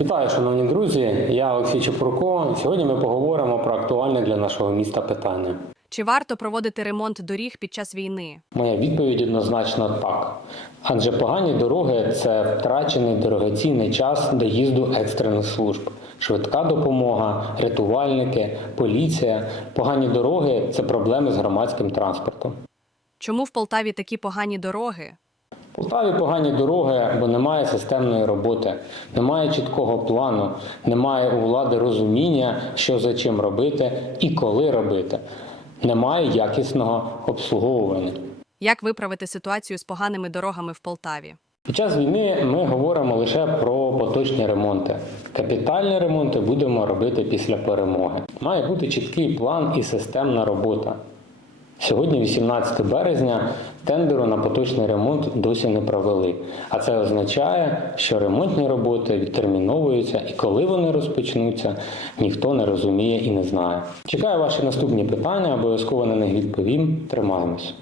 Вітаю, шановні друзі! Я Олексій Чепурко. Сьогодні ми поговоримо про актуальне для нашого міста питання. Чи варто проводити ремонт доріг під час війни? Моя відповідь однозначно так. Адже погані дороги це втрачений дорогоцінний час доїзду екстрених служб, швидка допомога, рятувальники, поліція. Погані дороги це проблеми з громадським транспортом. Чому в Полтаві такі погані дороги? Полтаві погані дороги, бо немає системної роботи, немає чіткого плану, немає у влади розуміння, що за чим робити і коли робити. Немає якісного обслуговування. Як виправити ситуацію з поганими дорогами в Полтаві? Під час війни ми говоримо лише про поточні ремонти. Капітальні ремонти будемо робити після перемоги. Має бути чіткий план і системна робота. Сьогодні, 18 березня, тендеру на поточний ремонт досі не провели. А це означає, що ремонтні роботи відтерміновуються, і коли вони розпочнуться, ніхто не розуміє і не знає. Чекаю ваші наступні питання, обов'язково на них відповім. Тримаємось.